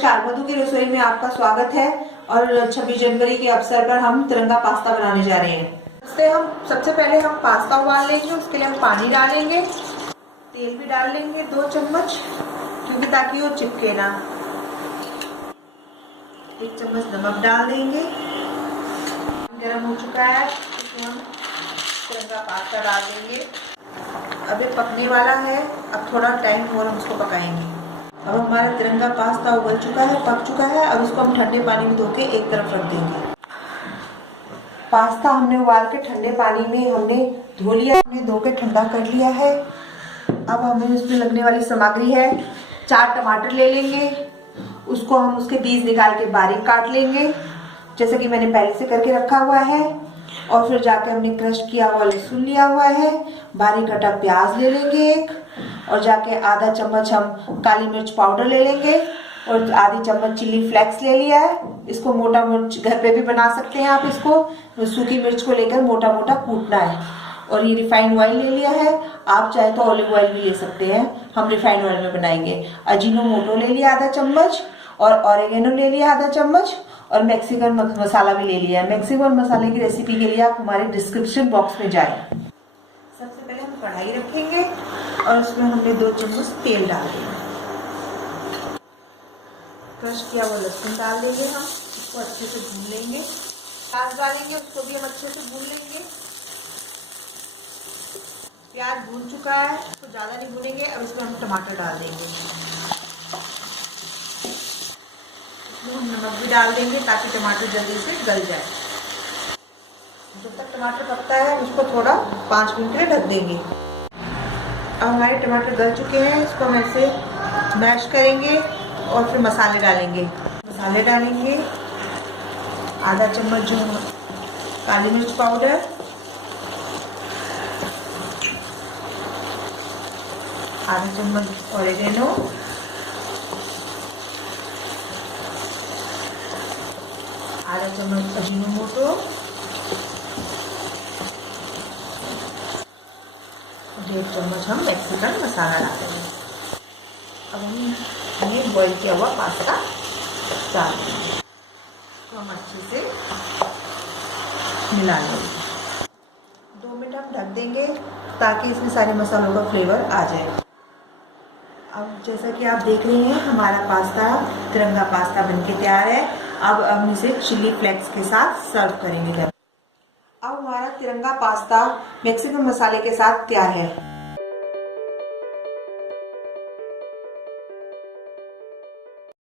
नमस्कार, मधु की रसोई में आपका स्वागत है। और 26 जनवरी के अवसर पर हम तिरंगा पास्ता बनाने जा रहे हैं। सबसे पहले हम पास्ता उबाल लेंगे। उसके लिए हम पानी डालेंगे, तेल भी डाल लेंगे 2 चम्मच, क्योंकि ताकि वो चिपके ना। 1 चम्मच नमक डाल देंगे। गरम हो चुका है, इसमें हम तिरंगा पास्ता डाल देंगे। अब ये पकने वाला है, अब थोड़ा टाइम और हम उसको पकाएंगे। अब हमारा तिरंगा पास्ता उबल चुका है, पक चुका है। अब इसको हम ठंडे पानी में धो के एक तरफ रख देंगे। पास्ता हमने उबाल के ठंडे पानी में हमने धो लिया, हमने धो के ठंडा कर लिया है। अब हमें उसमें लगने वाली सामग्री है, 4 टमाटर ले लेंगे। उसको हम उसके बीज निकाल के बारीक काट लेंगे, जैसे कि मैंने पहले से करके रखा हुआ है। और फिर जाके हमने क्रश किया हुआ लहसुन लिया हुआ है, बारीक कटा प्याज ले लेंगे एक, और जाके आधा चम्मच हम काली मिर्च पाउडर ले लेंगे, और आधी चम्मच चिल्ली फ्लेक्स ले लिया है। इसको मोटा मिर्च घर पे भी बना सकते हैं आप। इसको सूखी मिर्च को लेकर मोटा मोटा कूटना है। और ये रिफाइंड ऑयल ले लिया है, आप चाहे तो ऑलिव ऑयल भी ले सकते हैं, हम रिफाइंड ऑयल में बनाएंगे। अजीनोमोटो ले लिया आधा चम्मच, और ऑरिगेनो ले लिया आधा चम्मच, और मैक्सिकन मसाला भी ले लिया है। मैक्सिकन मसाले की रेसिपी के लिए आप हमारे डिस्क्रिप्शन बॉक्स में जाएं। सबसे पहले हम कढ़ाई रखेंगे और उसमें हमने 2 चम्मच तेल डाल देंगे। क्रश किया हुआ लहसुन डाल देंगे, हम इसको अच्छे से भून लेंगे। प्याज डालेंगे, उसको भी हम अच्छे से भून लेंगे। प्याज भून चुका है, तो ज़्यादा नहीं भूनेंगे। अब इसमें हम टमाटर डाल देंगे। हम नमक भी डाल देंगे ताकि टमाटर जल्दी से गल जाए। जब तक टमाटर पकता है उसको थोड़ा 5 मिनट के लिए ढक देंगे। अब हमारे टमाटर गल चुके हैं, इसको हम ऐसे मैश करेंगे और फिर मसाले डालेंगे। मसाले डालेंगे आधा चम्मच जो काली मिर्च पाउडर, आधा चम्मच ऑरिगेनो, आधा चम्मच अजीनोमोटो, 1.5 चम्मच हम मैक्सिकन मसाला डालेंगे। अब हमें बॉईल किया हुआ पास्ता डाल देंगे, तो हम अच्छे से मिला लेंगे। 2 मिनट हम ढक देंगे ताकि इसमें सारे मसालों का फ्लेवर आ जाए। अब जैसा कि आप देख रहे हैं, हमारा पास्ता तिरंगा पास्ता बनके तैयार है। अब हम इसे चिली फ्लेक्स के साथ सर्व करेंगे। अब हमारा तिरंगा पास्ता मैक्सिकन मसाले के साथ तैयार है।